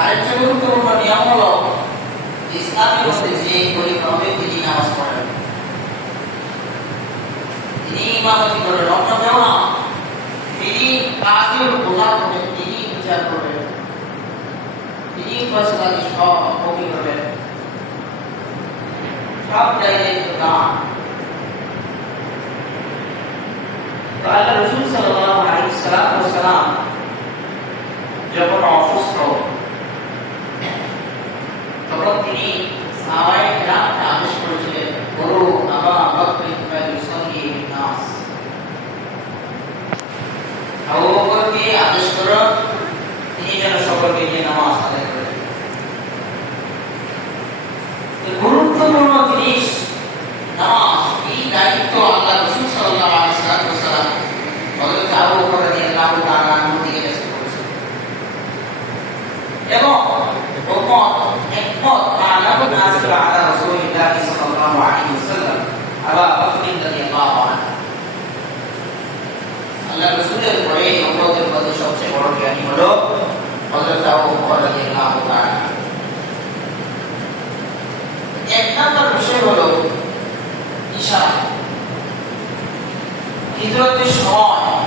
আরেকটা গুরুত্বপূর্ণ নিয়ম হলো ইসলামের মধ্যে যে পরিক্রমে তিনি নামাজ পড়েন, তিনি ইমামতি করেন, অন্য কেউ না। তিনি কাজের বোঝা করবেন, তিনি বিচার করবেন, তিনি ফয়সালা সব কবি করবেন, সব দায়িত্ব তার। তো আল্লাহ রাসূল সাল্লাল্লাহু আলাইহি ওয়াসাল্লাম যখন অসুস্থ, তখন তিনি সাহাবায়ে কেরামকে আদেশ করেছিলেন, বলো আবা বকর ফায়ুসাল্লি বিন-নাস, আবু বকরকে আদেশ করো তিনি যেন সকলকে নিয়ে নামাজ আদায় করেন। গুরুত্বপূর্ণ জিনিস নামাজ, এই দায়িত্ব আল্লাহ রাসূল সাল্লাল্লাহু আলাইহি ওয়াসাল্লাম হযরত আবু বকর রাদিয়াল্লাহু তাআলা আনহু থেকে নিয়ে করেছেন। এবং উম্মত একমত আলামু নাসির আলা রাসূলিল্লাহ সাল্লাল্লাহু আলাইহি ওয়াসাল্লাম আবু বকর রাদিয়াল্লাহু আনহু, আল্লাহ রাসূলের পরে উম্মতের মধ্যে সবচেয়ে বড় জ্ঞানী হলো হযরত আবু বকর রাদিয়াল্লাহু তাআলা। এক নম্বর বিষয় হলো ইশারা। হিজরতের সময়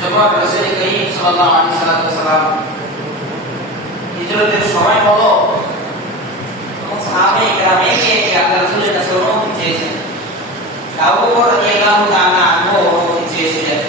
যখন রাসূল করিম সাল্লাল্লাহু আলাইহি ওয়াসাল্লাম হিজরতের সময় হলো, তখন সাহাবায়ে কেরাম একে একে আল্লাহ রাসূলের কাছে অনুমতি চেয়েছেন। আবু বকর রাদিয়াল্লাহু তাআলা আনহু অনুমতি চেয়েছিলেন।